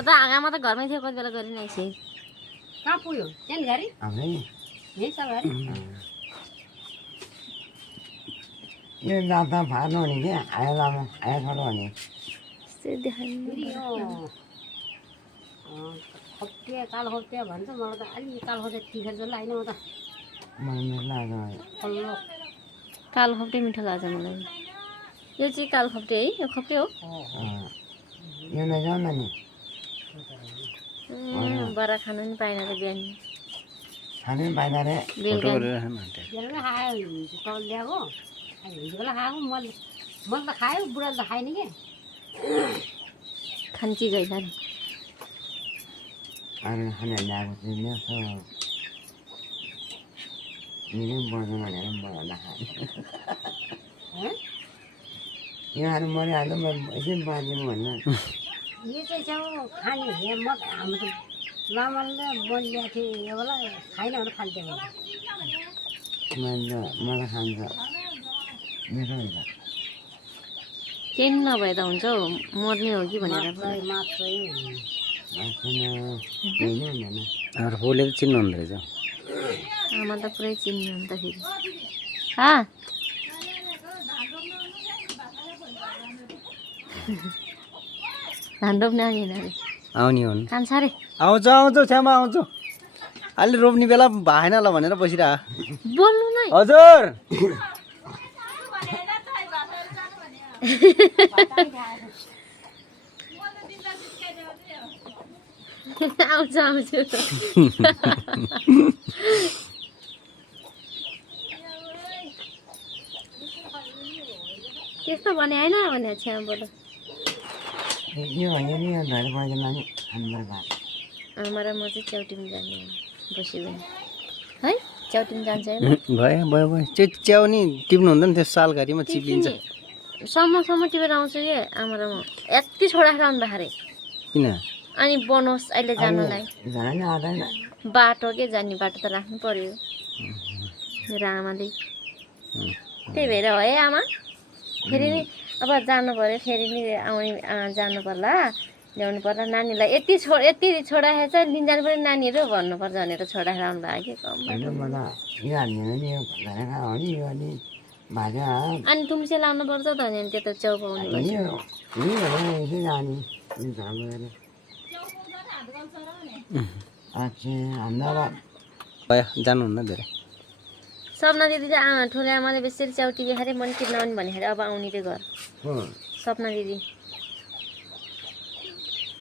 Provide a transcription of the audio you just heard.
त आगामा त घरमै थियो कति बेला गरि नाइसे कहाँ पुग्यो त्यहाँ गाडी हाम्रै यही छ गाडी यो दाता फार्नु भने के आयो लामो आयो छोटो भने हप्ते कालो हप्ते भन्छ मलाई त अलि कालो हप्ते टिकट जसले होइन म त मलाई लाग्यो पल्लो कालो खप्टे मिठो लाग्छ मलाई यो चाहिँ कालो खप्टे है यो खप्टे हो यो नजाऊ न नि बरा खानु नि पाएन त बिहान खानु पनि पाइँदा रे बेलुका बेलुका खायो तल ल्याएको हिजो बेला खाएको मैले त खायो बुढाले त खाएन कि खाने चिज होइन नि अरू खाना ल्याएको चाहिँ ल्याएको निकै बढ्नु भनेर बढाउँदा खाने यो खानु मरिहाल्नु म एकछिन बाँधिनु भन्नु यो चाहिँ चाहिँ खाने म हाम्रो त लामाले मैले ल्याएको थिएँ यो बेला खाइन भने खान्थेँ मलाई खान्छ मिठो हुन्छ केही नभए त हुन्छ हौ मर्ने हो कि भनेर मात्रै हाम्रो फुलले त चिन्नु हुँदो रहेछ आमा त पुरै चिन्नु नि त फेरि धान रोप्ने आउने अरे आउने हो खान्छ अरे आउँछु छ्यामा आउँछु अलि रोप्ने बेला भएन ल भनेर बसिरह बोल्नु नै हजुर आउँछु त्यस्तो भने होइन भने छ्यामा बोल यो होइन नि यो धैर्य पैसा लाने हाम्रो भात आमा र म चाहिँ च्याउटिम जाने बस्यो भने है च्याउटिम जान्छ भयो च्याउ नि टिप्नु हुँदैन त्यो सालघारीमा चिप्लिन्छ सम्म टिपेर आउँछु कि आमा र म यति छोडाएर आउँदाखेरि किन अनि बनोस् अहिले जानुलाई जाने आउँदैन बाटो के जाने बाटो त राख्नु पर्यो मेरो आमाले त्यही भएर हो है आमा फेरि नि अब जानु पर्यो फेरि नि आउने जानु पर्ला ल्याउनु पर्ला नानीलाई यति छोडाएर चाहिँ लिन जानु पर्यो नानीहरू भन्नुपर्छ भनेर छोडाएर आउनु भयो कि कम होइन मलाई यो हाल्ने नि यो धरेका हो नि यो अनि भाजा अनि तुमसे लाउनु पर्छ त अनि त्यो त च्याउ पाउने यो यसो जाने अच्छा हाम्रो भयो जानुहुन्न धेरै सपना दिदी चाहिँ ठुलो आमाले बेसरी च्याउ टिपेर मैले किन्न आउने भन्दाखेरि अब आउने रे घर सपना दिदी